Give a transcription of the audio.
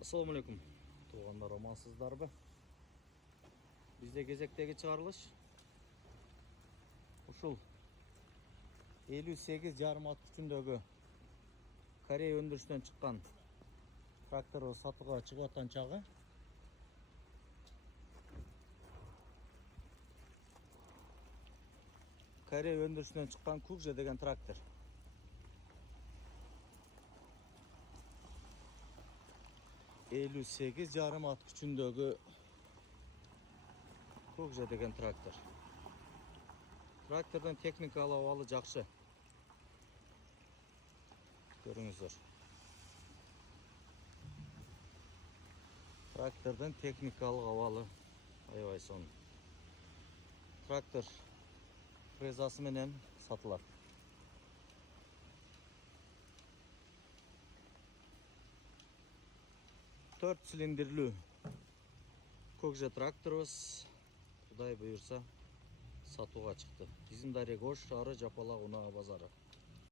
Assalamu alaikum. Туғандар амансыздар бі? Бізде кезектегі чығарылыш ушул 58,5 ат күчүндөгү Корея өндүрүшүнөн чыккан трактор сатууга чыгып аткан чагы. Корея өндүрүшүнөн чыккан Кукже деген трактор. 58,5 ат күчүндөгү Кукже деген трактор. Трактордун техникалык абалы жакшы. Көрүңүздөр. Трактордун техникалык абалы аябай сонун. Трактор фрезасы менен сатылат. 4 цилиндрлүү Кукже тракторубуз Кудай буйрса сатууга чыкты. Биздин Дария Гош шаары, Жапалак Унаа базары.